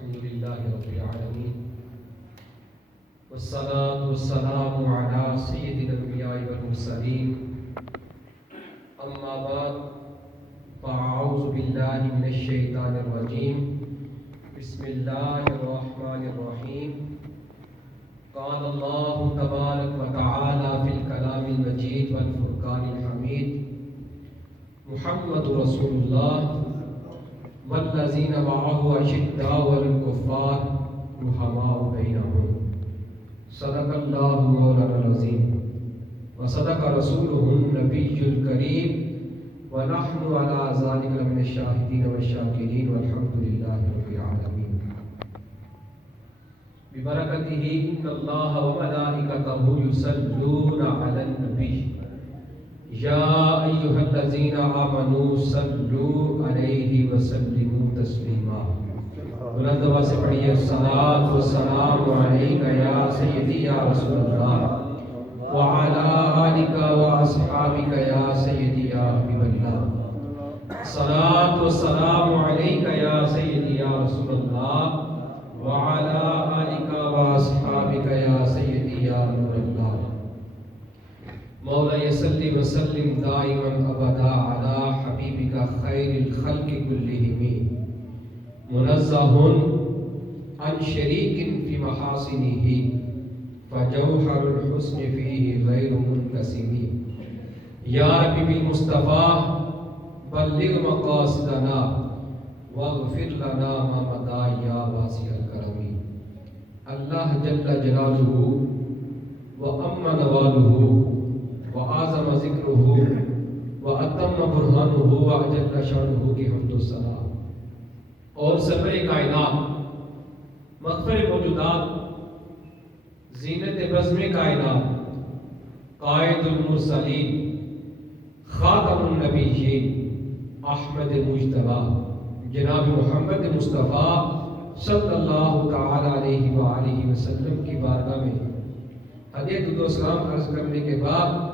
الحمد لله رب العالمين والصلاة والسلام على سيد الأنبياء والمرسلين أما بعد فأعوذ بالله من الشيطان الرجيم بسم الله الرحمن الرحيم قال الله تبارك وتعالى في الكلام المجيد والفرقان الحميد محمد رسول الله والذين معه أشداء على الكفار رحماء بينهم صدق الله مولانا العظيم وصدق رسوله النبي الكريم ونحن على ذلك من الشاهدين والشاكرين والحمد لله رب العالمين ببركته إن الله وملائكته يصلون على النبي يا أيها الذين آمنوا صلوا عليه وسلموا تسليما بلند آواز سے پڑھیے الصلاۃ والسلام علیک یا سیدی یا رسول اللہ وعلی آلک واصحابک یا سیدی یا حبیب اللہ الصلاۃ والسلام علیک یا سیدی یا رسول اللہ وعلی آلک واصحابک یا سیدی یا نور اللہ مولا صلی وسلم دائما ابدا علی حبیبک خیر الخلق کلہم منزہ عن شریک فی محاسنہ فجوہر الحسن فیہ غیر منقسم یا رب بالمصطفیٰ بلغ مقاصدنا واغفر لنا ما مضى یا واسع الکرم اللہ جل جلالہ وعم نوالہ وعظم ذکرہ واتم برہانہ واجل شانہ کی حمد و ثنا اور سرور کائنات مغفر موجودات زینت بزم کائنات قائد المرسلین خاتم النبیین احمد مجتبی جناب محمد مصطفیٰ صلی اللہ تعالی علیہ وآلہ وسلم کی بارگاہ میں ہدیہ درود و سلام عرض کرنے کے بعد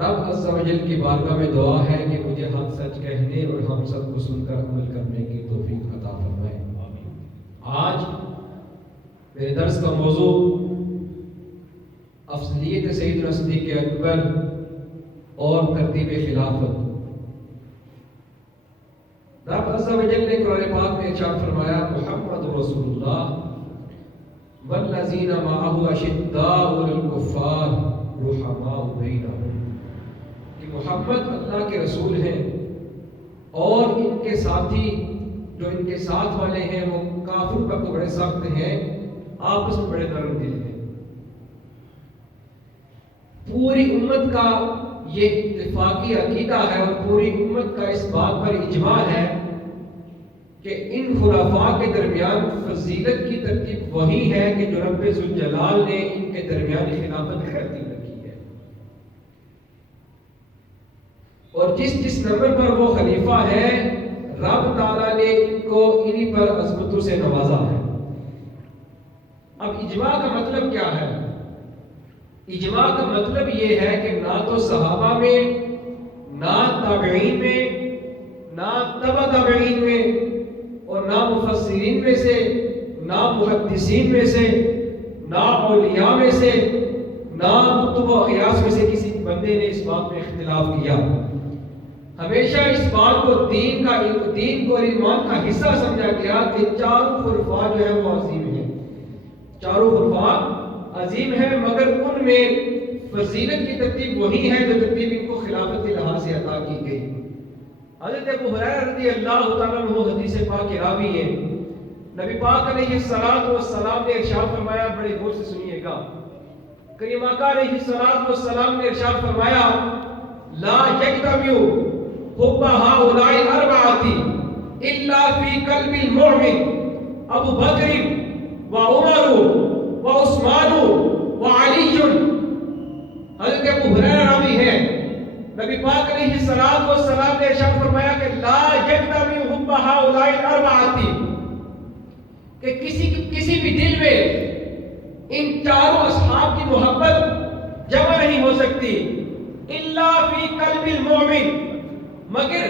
رب عز و جل کی بارگاہ میں دعا ہے کہ مجھے حق سچ کہنے اور ہم سب کو سن کر عمل کرنے کی توفیق عطا فرمائے۔ آج میرے درس کا موضوع افضلیت سیدنا صدیق اکبر اور ترتیب خلافت۔ رب عز و جل نے قرآن پاک میں ارشاد فرمایا محمد رسول اللہ والذین معہ اشداء علی الکفار رحماء بینہم، کہ محمد اللہ کے رسول ہیں اور ان کے ساتھی جو ان کے ساتھ والے ہیں وہ کافر پر تو بڑے سخت ہیں، آپس میں بڑے نرم دل ہیں۔ پوری امت کا یہ اتفاقی عقیدہ ہے اور پوری امت کا اس بات پر اجماع ہے کہ ان خلفاء کے درمیان فضیلت کی ترتیب وہی ہے کہ جو رب ذوالجلال نے ان کے درمیان خلافت کی ترتیب رکھی ہے، اور جس نمبر پر وہ خلیفہ ہے رب تعالیٰ نے ان کو انہی پر عظمتوں سے نوازا ہے۔ اب اجماع کا مطلب کیا ہے؟ اجماع کا مطلب یہ ہے کہ نہ تو صحابہ میں، نہ تابعین میں، نہ تبع تابعین میں، اور نہ مفسرین میں سے، نہ محدثین میں سے، نہ اولیاء میں سے، نہ کتب و قیاس میں سے کسی بندے نے اس بات میں اختلاف کیا۔ ہمیشہ اس بات کو دین کو اور ایمان کا حصہ سمجھا گیا کہ چاروں خلفاء جو ہیں وہ عظیم ہیں، چاروں خلفاء عظیم ہیں، مگر ان میں فضیلت کی ترتیب وہی ہے جو ترتیب ان کو خلافت کے لحاظ سے عطا کی گئی۔ حضرت ابو ہریرہ رضی اللہ تعالیٰ عنہ حدیث پاک کے راوی ہیں، نبی پاک علیہ السلام نے ارشاد فرمایا، بڑے غور سے سنیے گا، کریم آقا علیہ السلام نے ارشاد فرمایا لا یجتمع حب هؤلاء الاربعۃ الا فی قلب المؤمن ابو بکر وعمر وعثمان وعلی۔ حضرت ابو ہریرہ راوی ہیں، نبی پاک علیہ السلام نے ارشاد فرمایا کہ لا یجتمع حب هؤلاء الاربعۃ، کہ کسی بھی دل میں ان چاروں اصحاب کی محبت جمع نہیں ہو سکتی الا فی قلب المؤمن، مگر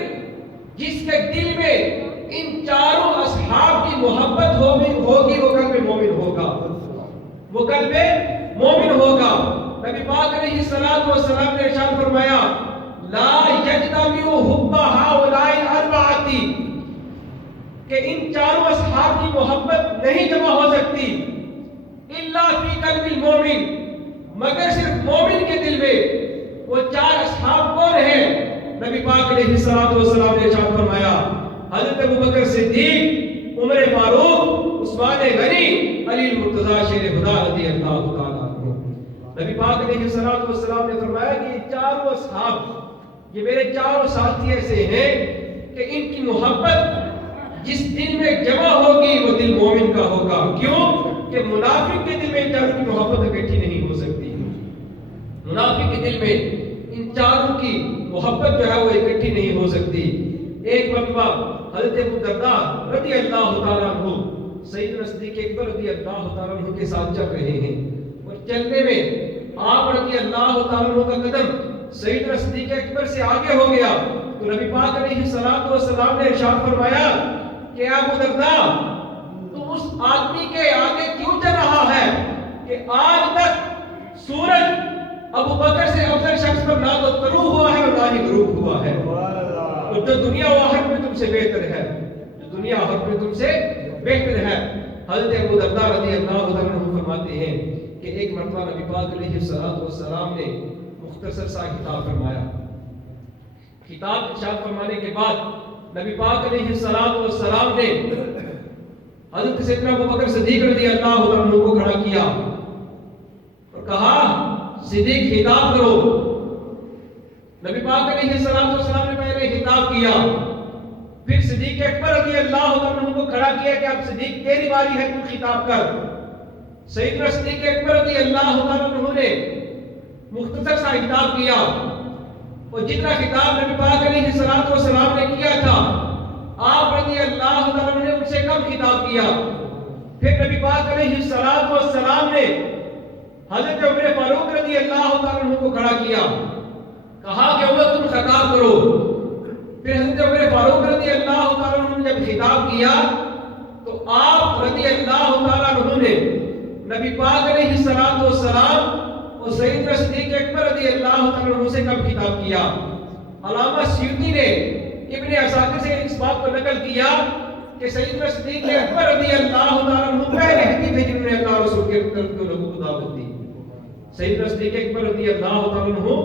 جس کے دل میں ان چاروں اصحاب کی محبت ہوگی وہ قلب مومن ہوگا، وہ قلب مومن ہوگا۔ نبی پاک علیہ الصلوۃ والسلام نے ارشاد فرمایا لا یجتمع حب ہؤلاء الاربعۃ، کہ ان چاروں اصحاب کی محبت نہیں جمع ہو سکتی الا فی قلب المومن، مگر صرف مومن کے دل میں۔ وہ چار اصحاب کون ہیں؟ نبی پاک علیہ الصلوۃ والسلام نے ارشاد فرمایا حضرت ابوبکر صدیق، عمر فاروق، عثمان غنی، علی المرتضیٰ شیر خدا رضی اللہ تعالیٰ عنہ۔ نبی پاک علیہ الصلوۃ والسلام نے فرمایا کہ یہ چاروں اصحاب، یہ میرے چاروں ساتھی ایسے ہیں کہ ان کی محبت جس دل میں جمع ہوگی وہ دل مومن کا ہوگا۔ کیوں؟ کہ منافق کے دل میں ان چاروں کی محبت اکٹھی نہیں ہو سکتی۔ منافق کے دل میں ان چاروں کی محبت جو ہے وہ اکٹھی نہیں ہو سکتی۔ ایک مرتبہ حضرت ابو الدرداء رضی اللہ تعالیٰ عنہ سیدنا صدیق اکبر رضی اللہ تعالیٰ عنہ کے ساتھ چل رہے ہیں، اور چلنے میں آپ رضی اللہ تعالیٰ عنہ کا قدم سیدنا صدیق اکبر سے آگے ہو گیا، تو نبی پاک علیہ الصلوۃ والسلام نے ارشاد فرمایا کہ ابو الدرداء تو اس آدمی کے آگے کیوں چل رہا ہے کہ آج تک سورج ابو بکر سے افضل شخص پر نہ تو طلوع ہوا ہے اور نہ ہی غروب ہوا ہے، اور جو دنیا و آخرت میں تم سے بہتر ہے، جو دنیا و آخرت میں تم سے بہتر ہے۔ حضرت ابو الدرداء رضی اللہ عنہ فرماتے ہیں کہ ایک مرتبہ نبی پاک علیہ الصلوۃ والسلام نے مختصر سا خطاب فرمایا۔ خطاب ارشاد فرمانے کے بعد نبی پاک علیہ الصلوۃ والسلام نے حضرت سیدنا ابو بکر صدیق رضی اللہ عنہ کو کھڑا کیا اور کہا صدیق خطاب کرو۔ نبی پاک علیہ الصلوۃ والسلام نے پہلے خطاب کیا، پھر صدیق اکبر رضی اللہ عنہ کو کھڑا کیا کہ اب صدیق تیری باری ہے، تو خطاب کر۔ سیدنا صدیق اکبر رضی اللہ عنہ نے مختصر سا خطاب کیا، اور جتنا خطاب نبی پاک علیہ الصلوۃ والسلام نے کیا تھا آپ رضی اللہ عنہ نے ان سے کم خطاب کیا۔ پھر نبی پاک علیہ الصلوۃ والسلام نے حضرت عمر فاروق رضی اللہ عنہ کو کھڑا کیا، کہا کہ عمر تم خطاب کرو۔ پھر حضرت عمر فاروق رضی اللہ عنہ نے جب خطاب کیا تو آپ رضی اللہ عنہ نے نبی پاک علیہ الصلوۃ والسلام اور سیدنا صدیق اکبر رضی اللہ عنہ سے کم خطاب کیا۔ علامہ سیوطی نے ابن اساکر سے اس بات کو نقل کیا کہ سیدنا صدیق اکبر رضی اللہ عنہ پہلے ہی تھے جنہوں نے اللہ رسول کے طرف کو لوگوں کو دعوت دی۔ سیدنا صدیق اکبر رضی اللہ عنہ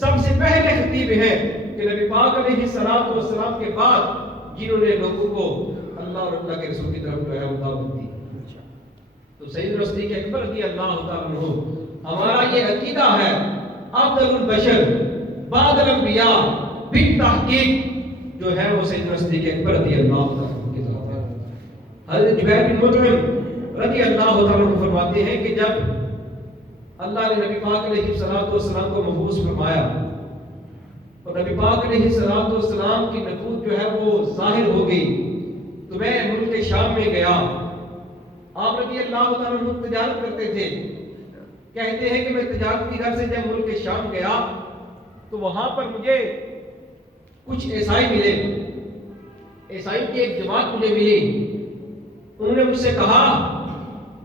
سب سے پہلے خطیب ہیں کہ نبی پاک علیہ الصلوۃ والسلام کے بعد جنہوں نے لوگوں کو اللہ اور اللہ کے رسول کی طرف جو ہے وہ دعوت دی۔ تو سیدنا صدیق اکبر رضی اللہ عنہ ہمارا یہ عقیدہ ہے افضل البشر بعد الانبیاء بالتحقیق جو ہے وہ سیدنا صدیق اکبر رضی اللہ عنہ کے ساتھ ہے۔ حضرت جبیر بن مطعم رضی اللہ عنہ فرماتے ہیں کہ جب اللہ نے نبی پاک علیہ الصلوۃ والسلام کو مبعوث فرمایا اور نبی پاک علیہ الصلوۃ والسلام کی نبوت جو ہے وہ ظاہر ہو گئی، تو میں ملک شام میں گیا۔ آپ رضی اللہ عنہ تجارت کرتے تھے، کہتے ہیں کہ میں تجارتی گھر سے جب ملک شام گیا تو وہاں پر مجھے کچھ عیسائی ملے، عیسائی کی ایک جماعت مجھے ملی۔ انہوں نے مجھ سے کہا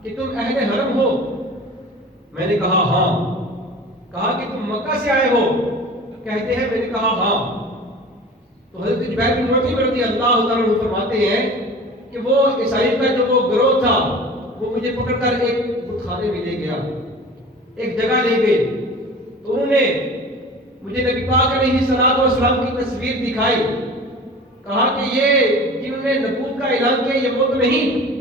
کہ تم اہل حرم ہو؟ میں نے کہا ہاں۔ کہا کہ تم مکہ سے آئے ہو؟ کہتے ہیں، میں نے کہا ہاں۔ تو حضرت جبیر بن مطعم رضی اللہ تعالیٰ عنہ فرماتے ہیں کہ وہ عیسائی کا جو وہ گروہ تھا وہ مجھے پکڑ کر ایک بت خانے میں لے گیا، ایک جگہ لے گئے، تو انہوں نے مجھے نبی پاک علیہ الصلوۃ والسلام کی تصویر دکھائی، کہا کہ یہ جنہوں نے نبوت کا اعلان کیا یہ وہ تو نہیں؟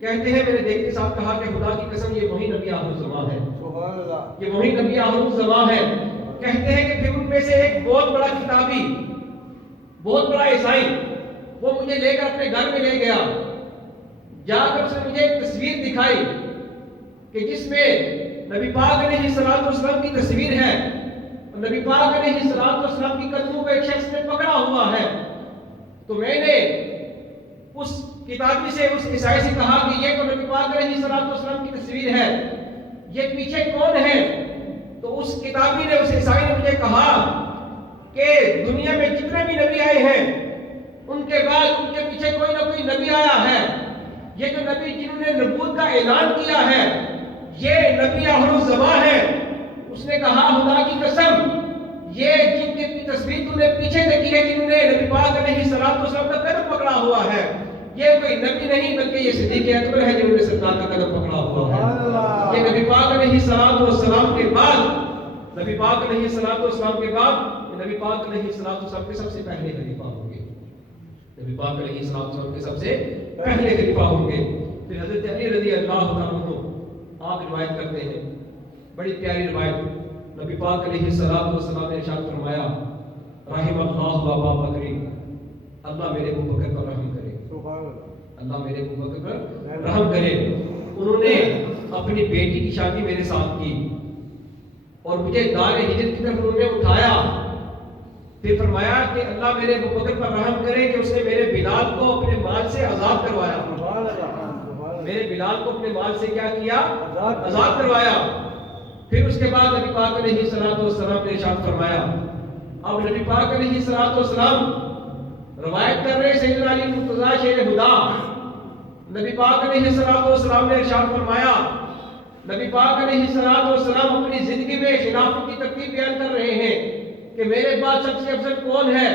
کہتے ہیں، میں نے دیکھتے ساتھ کہا کہ خدا کی قسم یہ وہی نبی آخر الزمان ہے، یہ وہی نبی آخر الزمان ہے۔ کہتے ہیں کہ پھر ان میں سے ایک بہت بڑا کتابی، بہت بڑا عیسائی، وہ مجھے لے کر اپنے گھر میں لے گیا، جا کر اس نے مجھے ایک تصویر دکھائی کہ جس میں نبی پاک علیہ الصلوۃ والسلام کی تصویر ہے، اور نبی پاک علیہ الصلوۃ والسلام کی قدموں کو ایک شخص نے پکڑا ہوا ہے۔ تو میں نے اس کتابی سے، اس عیسائی سے کہا کہ یہ تو نبی پاک علیہ الصلوۃ والسلام کی تصویر ہے، یہ پیچھے کون ہے؟ تو اس کتابی نے، اس عیسائی نے مجھے کہا کہ دنیا میں جتنے بھی نبی آئے ہیں ان کے بعد ان کے پیچھے کوئی نہ کوئی نبی آیا ہے. یہ جو نبی جنہوں نے نبوت کا اعلان کیا ہے یہ نبی آخر الزمان ہے. اس نے کہا خدا کی قسم یہ جن کی تصویر تم نے پیچھے دیکھی ہے جنہوں نے نبی پاک علیہ الصلوۃ والسلام کا قدم پکڑا ہوا ہے یہ کوئی نبی نہیں بلکہ یہ صدیق اکبر ہے جنہوں نے سرکار کا قدم پکڑا ہوا ہے. یہ نبی پاک علیہ الصلوۃ والسلام کے بعد نبی پاک علیہ الصلوۃ والسلام کے بعد نبی پاک علیہ الصلوۃ والسلام کے سب سے پہلے خلیفہ ہوں گے. نبی پاک علیہ الصلوۃ والسلام کے سب سے پہلے خلیفہ ہوں گے. پھر حضرت علی رضی اللہ تعالیٰ عنہ آپ روایت کرتے ہیں بڑی پیاری روایت. نبی پاک علیہ الصلوۃ والسلام نے ارشاد فرمایا رحم اللہ ابا بکر اللہ میرے ابو بکر پر رحم کرے. اللہ میرے ابو بکر پر رحم کرے. انہوں نے اپنی بیٹی کی شادی میرے ساتھ کی اور مجھے دار ہجرت کی طرف انہوں نے اٹھایا. پھر فرمایا کہ اللہ میرے ابو بکر پر رحم کرے کہ اس نے میرے بلال کو اپنے مال سے آزاد کروایا. میرے بلال کو اپنے مال سے کیا کیا؟ آزاد کروایا. پھر اس کے بعد نبی پاک علیہ الصلوۃ والسلام نے ارشاد فرمایا. اب نبی پاک علیہ الصلوۃ والسلام روایت کر رہے سیدنا علی مرتضیٰ شیر خدا. نبی پاک علیہ الصلوۃ والسلام نے ارشاد فرمایا. نبی پاک علیہ الصلوۃ والسلام اپنی زندگی میں خلافت کی ترتیب بیان کر رہے ہیں کہ میرے بعد سب سے افضل کون ہے,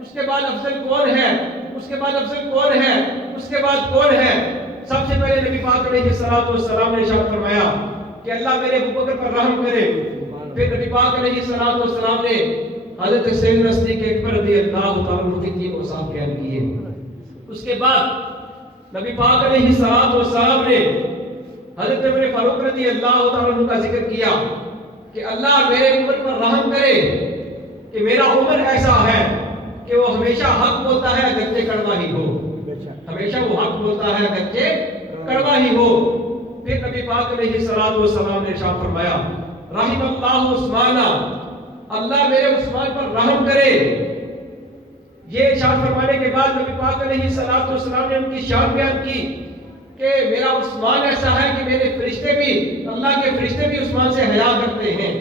اس کے بعد افضل کون ہے, اس کے بعد افضل کون ہے, اس کے بعد کون ہے. سب سے پہلے نبی پاک علیہ الصلوۃ والسلام نے ارشاد فرمایا کہ اللہ میرے ابو بکر پر رحم کرے. پھر نبی پاک علیہ الصلوۃ والسلام نے حضرت سیدنا صدیق اکبر رضی اللہ تعالیٰ عنہ کے 3 اوصاف بیان کیے. اس کے بعد نبی پاک علیہ الصلوۃ والسلام نے حضرت عمر فاروق رضی اللہ تعالیٰ عنہ کا ذکر کیا کہ اللہ میرے عمر پر رحم کرے کہ میرا عمر ایسا ہے کہ وہ ہمیشہ حق بولتا ہے اگرچہ کڑوا ہی ہو. ہمیشہ وہ حق بولتا ہے اگرچہ کڑوا ہی ہو. پھر نبی پاک علیہ الصلوۃ والسلام نے ارشاد فرمایا رحم اللہ عثمان اللہ میرے عثمان پر رحم کرے. یہ ارشاد فرمانے کے بعد نبی پاک علیہ الصلوۃ والسلام نے ان کی شان بیان کی کہ میرا عثمان ایسا ہے کہ میرے فرشتے بھی اللہ کے فرشتے بھی عثمان سے حیا کرتے ہیں.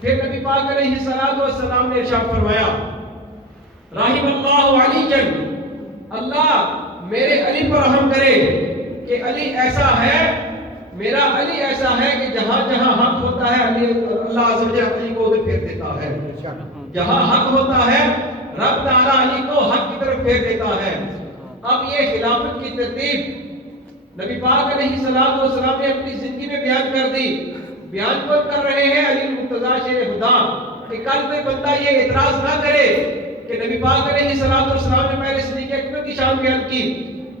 پھر نبی پاک علیہ الصلوۃ والسلام نے ارشاد فرمایا رحم اللہ علی اللہ میرے علی پر رحم کرے کہ علی ایسا ہے میرا علی ایسا ہے کہ جہاں جہاں حق ہوتا ہے علی اللہ عز و جل علی کو ادھر پھیر دیتا ہے. جہاں حق ہوتا ہے رب تعالی علی کو حق کی طرف پھیر دیتا ہے. اب یہ خلافت کی ترتیب نبی پاک علیہ الصلوۃ والسلام نے اپنی زندگی میں بیان کر دی. بیان کر رہے ہیں علی مرتضیٰ شیر خدا کہ کل کوئی بندہ یہ اعتراض نہ کرے کہ نبی پاک علیہ الصلوۃ والسلام نے پہلے صدیق اکبر کی شان بیان کی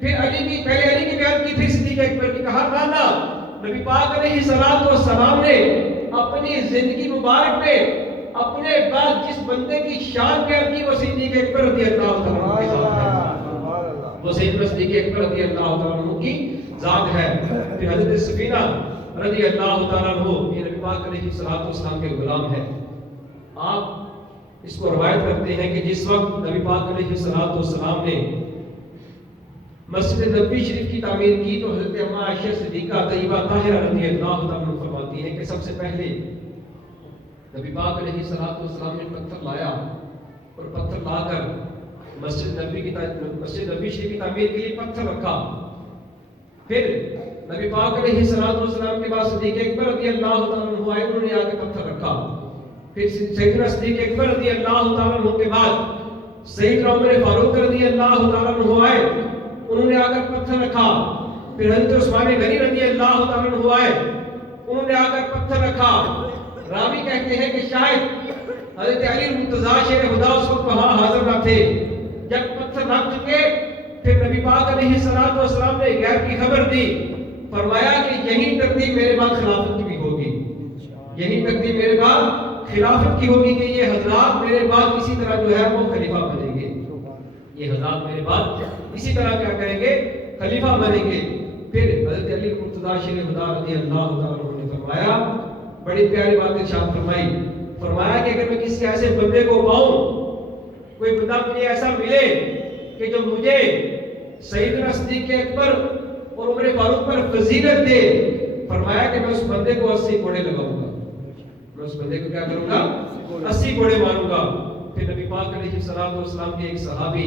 پھر علی کی پہلے علی کی بیان کی پھر صدیق اکبر کی. کہا نہ نبی پاک علیہ الصلوۃ والسلام نے اپنی زندگی مبارک میں اپنے بعد جس بندے کی شان بیان کی وہ صدیق اکبر رضی اللہ تعالیٰ عنہ کی ذات ہے. وہ سیدنا صدیق اکبر رضی اللہ تعالیٰ عنہ کی ذات ہے. پھر حضرت سفینہ رضی اللہ تعالیٰ عنہ یہ نبی پاک علیہ الصلوۃ والسلام کے غلام ہیں. آپ اس کو روایت کرتے ہیں کہ جس وقت نبی پاک علیہ الصلوۃ والسلام نے مسجد نبوی شریف کی تعمیر کی تو حضرت اماں عائشہ صدیقہ طیبہ طاہرہ رضی اللہ تعالیٰ عنہ فرماتی ہیں کہ سب سے پہلے نبی پاک علیہ الصلوۃ والسلام نے پتھر لایا اور پتھر لا کر مسجد نبوی شریف کی تعمیر کے لیے پتھر رکھا. پھر نبی پاک علیہ الصلوۃ والسلام کے بعد صدیق اکبر رضی اللہ تعالیٰ عنہ آئے انہوں نے آ کے پتھر رکھا. پھر سیدنا صدیق اکبر رضی اللہ تعالیٰ عنہ کے بعد سیدنا عمر فاروق رضی اللہ تعالیٰ عنہ آئے انہوں نے آ کر پتھر رکھا. پھر حضرت عثمان غنی رضی اللہ تعالیٰ عنہ آئے انہوں نے آ کر پتھر رکھا. راوی کہتے ہیں کہ شاید حضرت علی مرتضیٰ شیر خدا اس وقت وہاں حاضر نہ تھے. جب پتھر رکھ چکے پھر نبی پاک علیہ الصلوۃ والسلام نے غیب کی خبر دی. فرمایا کہ یہی ترتیب میرے بعد خلافت کی بھی ہوگی. یہی ترتیب میرے بعد خلافت کی ہوگی کہ یہ حضرات میرے بعد اسی طرح جو ہے وہ خلیفہ بنیں گے. یہ حضرات میرے بعد اسی طرح کیا کریں گے خلیفہ بنیں گے. پھر حضرت علی مرتضیٰ شیر خدا رضی اللہ تعالیٰ عنہ نے فرمایا بڑی پیاری بات ارشاد فرمائی. فرمایا کہ اگر میں کسی ایسے بندے کو پاؤں کوئی بندہ مجھے ایسا ملے کہ جو مجھے سیدنا صدیق اکبر اور عمر فاروق پر فضیلت دے فرمایا کہ میں اس بندے کو 80 گھوڑے لگاؤں گا. میں اس بندے کو کیا کروں گا 80 گھوڑے ماروں گا. پھر نبی پاک علیہ الصلوۃ والسلام کے ایک صحابی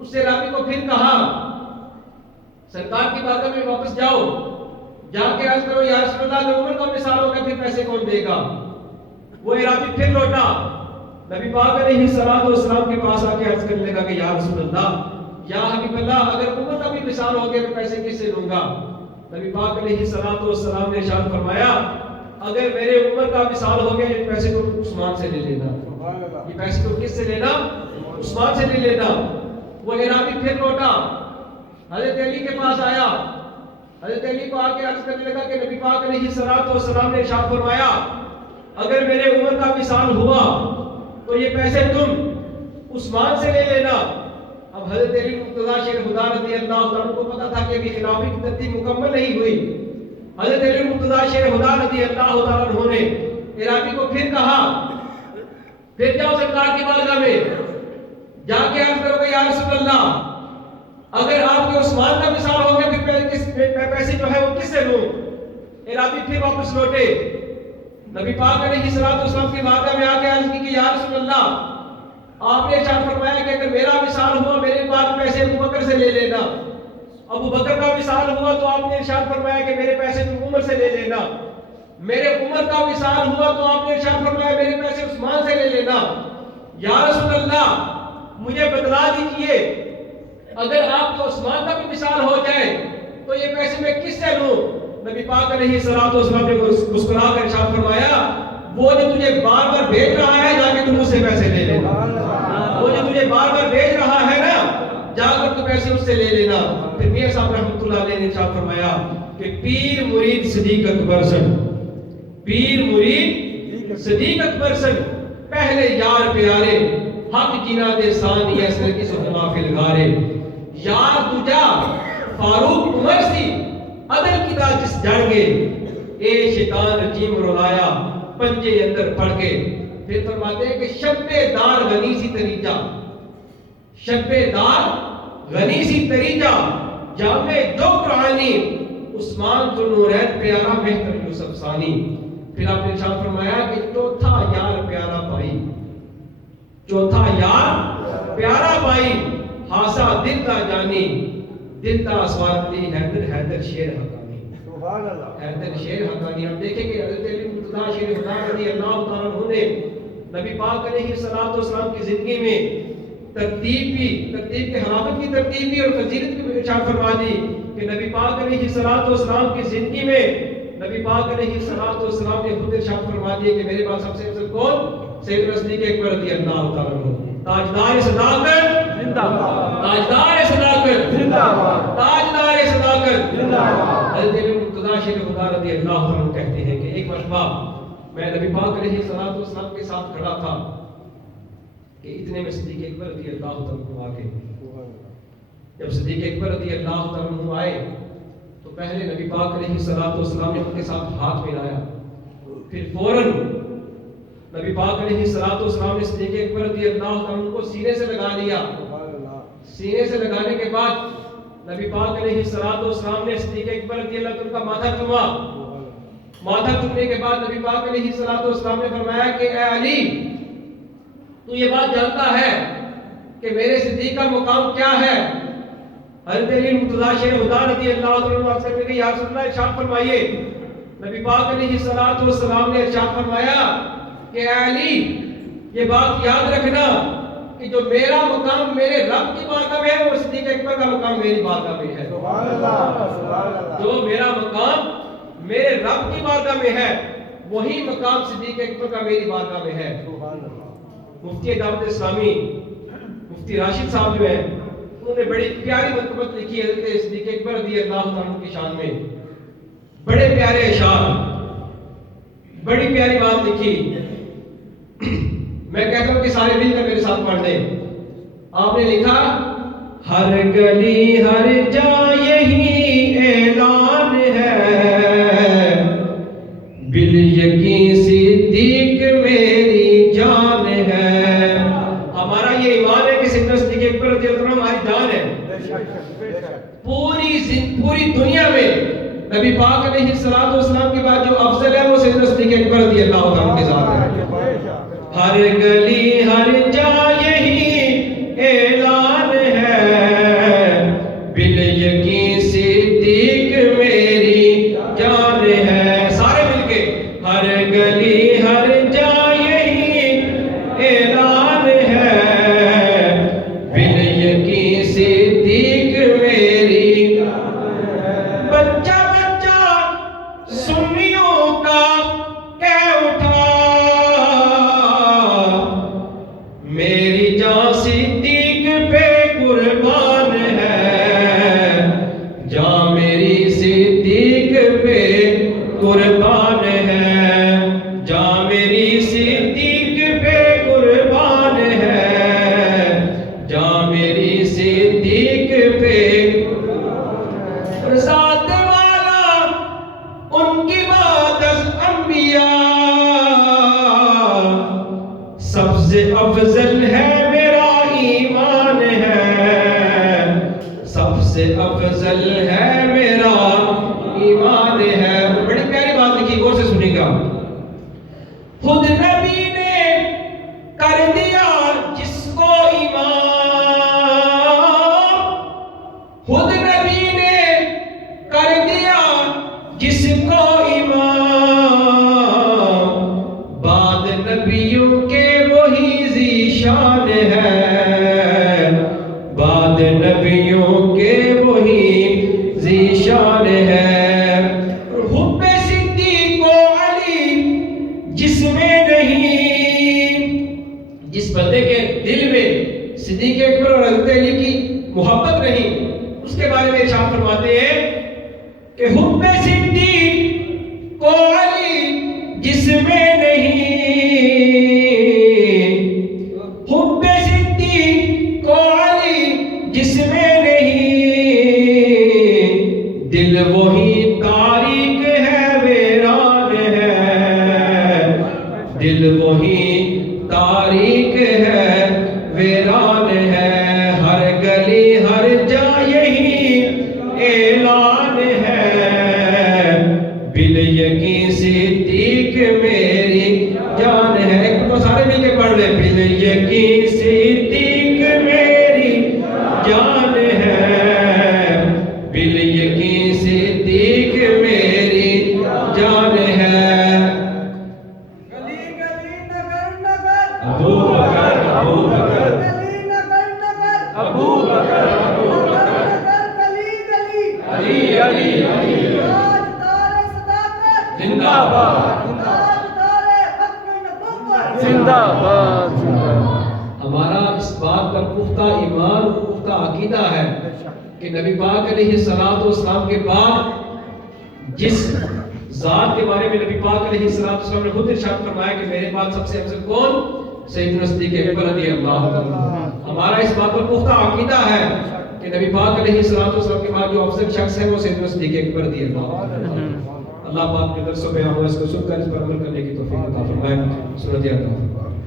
اس اعرابی کو پھر کہا سرکار کی بارگاہ میں واپس جاؤ، جا کے عرض کرو یا رسول اللہ اگر عمر کا مثال ہوگا پھر پیسے کون دے گا؟ وہ اعرابی پھر لوٹا، نبی پاک علیہ السلام کے پاس آ کے عرض کرنے لگا کہ یا رسول اللہ، یا حبیب اللہ، اگر عمر کا بھی مثال ہو گیا تو پیسے کس سے دوں گا؟ نبی پاک علیہ السلام نے ارشاد فرمایا اگر میرے عمر کا مثال ہو گیا یہ پیسے کو عثمان سے لے لینا، یہ پیسے کو کس سے لینا؟ عثمان سے لے لینا۔ وہ اعرابی پھر لوٹا، حضرت علی کے پاس آیا، حضرت علی کو آ کے عرض کرنے لگا کہ نبی پاک علیہ السلام نے ارشاد فرمایا اگر میرے عمر کا مثال ہوا تو یہ پیسے تم عثمان سے لے لینا۔ اب حضرت علی مرتضیٰ شیر خدا رضی اللہ عنہ کو پتا تھا کہ ابھی خلافت کی ترتیب مکمل نہیں ہوئی۔ حضرت علی مرتضیٰ شیر خدا رضی اللہ عنہ نے اعرابی کو پھر کہا پھر جاؤ سرکار کی بارگاہ میں جا کے عرض کرو کہ یا رسول اللہ اگر آپ کے عثمان کا مثال ہو گیا پھر پیسے جو ہے وہ کس سے لوں؟ اعرابی پھر واپس لوٹے، نبی پاک علیہ السلام کی بارگاہ میں آ کے عرض کی کہ یا رسول اللہ آپ نے ارشاد فرمایا کہ اگر میرا مثال ہوا میرے بعد پیسے ابو بکر سے لے لینا، ابو بکر کا مثال ہوا تو آپ نے ارشاد فرمایا کہ میرے پیسے تم عمر سے لے لینا، میرے عمر کا مثال ہوا تو آپ نے ارشاد فرمایا میرے پیسے عثمان سے لے لینا۔ یا رسول اللہ مجھے بتلا دیجئے اگر آپ کو عثمان کا بھی مثال ہو جائے تو یہ پیسے میں کس سے لوں؟ نبی پاک علیہ السلام نے مسکرا کر ارشاد فرمایا وہ جو تجھے بار بار بھیج رہا ہے جا کے تم اس سے پیسے لے لینا، وہ جو تجھے بار بار بھیج رہا ہے نا جا کر تو پیسے اس سے لے لینا۔ پھر میاں صاحب رحمۃ اللہ علیہ نے ارشاد فرمایا کہ پیر مرید صدیق اکبر سن، پیر مرید صدیق اکبر سن، پہلے یار پیارے حق جینا دے سان ایسے کس غافل غارے، یار تجا فاروق عمر سی عدل کی دا جس جڑ گے، اے شیطان رجیم رولایا پنجے اندر پڑ کے۔ پھر فرماتے ہیں کہ شب دار غنی سی تریجا، شب دار غنی سی تریجا جامع جو قرآنی عثمان ذو نورین پیارا بہتر یوسف ثانی۔ پھر آپ نے ارشاد فرمایا کہ چوتھا یار پیارا بھائی، چوتھا یار پیارا بھائی ہاسا دل تا جانی، دل تا اسوارتی حیدر شیر حقانی، حیدر شیر حقانی۔ ہم دیکھیں کہ حضرت علی مرتضیٰ شیر خدا رضی اللہ تعالیٰ عنہ نے نبی پاک علیہ السلام کی زندگی میں ترتیب کے خلافت کی ترتیب بھی اور فضیلت کی ارشاد فرما دی کہ نبی پاک علیہ السلام کی زندگی میں نبی پاک علیہ السلام نے خود ارشاد فرما دیا کہ میرے پاس سب سے افضل کون؟ سیدنا صدیق اکبر رضی اللہ تعالیٰ عنہ، تاجدار صداقت زندہ باد، تاجدار صداقت زندہ باد، تاجدار صداقت زندہ باد۔ حضرت علی مرتضیٰ شیر خدا رضی اللہ عنہ کہتے ہیں کہ ایک مرتبہ میں نبی پاک علیہ السلام کے ساتھ کھڑا تھا کہ اتنے میں صدیق اکبر رضی اللہ عنہ آ گئے۔ جب صدیق اکبر رضی اللہ عنہ آئے تو پہلے نبی پاک علیہ السلام نے ان کے ساتھ ہاتھ ملایا، پھر فوراً نبی پاک علیہ السلام نے صدیق اکبر رضی اللہ عنہ کو سینے سے لگا لیا۔ سینے سے لگانے کے بعد نبی پاک علیہ السلام نے صدیق اکبر رضی اللہ عنہ کا ماتھا چوما۔ ماتھا چومنے کے بعد نبی پاک علیہ السلام نے فرمایا کہ اے علی تو یہ بات جانتا ہے کہ میرے صدیق کا مقام کیا ہے؟ حضرت علی مرتضیٰ شیر خدا رضی اللہ عنہ عرض کرنے کے یا رسول اللہ ارشاد فرمائیے۔ نبی پاک علیہ السلام نے ارشاد فرمایا کہ اے علی یہ بات یاد رکھنا کہ جو میرا مقام میرے رب کی بارگاہ میں ہے وہ صدیق اکبر کا مقام میری بارگاہ میں ہے۔ سبحان اللہ، جو میرا مقام میرے رب کی بارگاہ میں ہے وہی مقام صدیق اکبر کا میری بارگاہ میں ہے۔ مفتی دعوت اسلامی مفتی راشد صاحب جو ہیں انہوں نے بڑی پیاری منقبت لکھی حضرت صدیق اکبر رضی اللہ عنہ کی شان میں، بڑے پیارے اشعار، بڑی پیاری بات لکھی۔ میں کہتا ہوں کہ سارے مل کر میرے ساتھ پڑھ دیں۔ آپ نے لکھا ہر گلی ہر جا یہی اعلان ہے، بال یقین صدیق میری جان ہے۔ ہمارا یہ ایمان ہے کہ سیدنا صدیق اکبر رضی اللہ عنہ ہماری جان ہے۔ پوری دنیا میں نبی پاک علیہ السلام کے بعد جو افضل ہے وہ سیدنا صدیق اکبر رضی اللہ عنہ کے ساتھ ہے۔ ہر گلی ہر جا یہی اعلان ہے، سے افضل ہے میرا ایمان ہے، سب سے افضل ہے میرا ایمان ہے۔ بڑی پیاری بات لکھی، غور سے سنیے گا۔ خود نبی نے کر دیا جس کو ایمان، خود نبی نے کر دیا جس کو ایمان، بعد نبیوں کے وہی ذیشان ہے، بعد نبیوں کے وہی ذیشان ہے۔ حب صدیق و علی جس میں نہیں، جس بندے کے دل میں صدیق اکبر اور حضرت علی کی محبت نہیں، اس کے بارے میں ارشاد فرماتے ہیں کہ حب صدیق کو علی جس میں نہیں، حب صدیق کو علی جس میں نہیں، دل وہی تاریک ہے ویران ہے، دل وہی تاریک ہے ویران ہے، ہر گلی ہر جا یہی اعلان ہے، بال یقین صدیق میری جان ہے۔ ایک تو سارے مل کے پڑھ لیں، بال یقین صدیق میری جان ہے، بال یقین صدیق میری جان ہے۔ گلی گلی نگر نگر ابو بکر ابو بکر گلی نگر نگر ابو بکر ابو نگر نگر گلی گلی علی علی علی تاجدار صداقت زندہ باد تاجدار حق نبوت زندہ باد زندہ باد۔ ہمارا اس بات پر پختہ ایمان اور پختہ عقیدہ ہے کہ نبی پاک علیہ الصلوۃ والسلام کے بعد جس ذات کے بارے میں نبی پاک علیہ الصلوۃ والسلام نے خود ارشاد فرمایا کہ میرے بعد سب سے افضل کون؟ سیدنا صدیق اکبر رضی اللہ عنہ۔ ہمارا اس بات پر پختہ عقیدہ ہے کہ نبی پاک علیہ الصلوۃ والسلام کے بعد جو افضل شخص ہے وہ سیدنا صدیق اکبر رضی اللہ عنہ۔ اللہ پاک کے درس و بیان اس کو سن کر اس پر عمل کرنے کی توفیق عطا فرمائے۔ سورۃ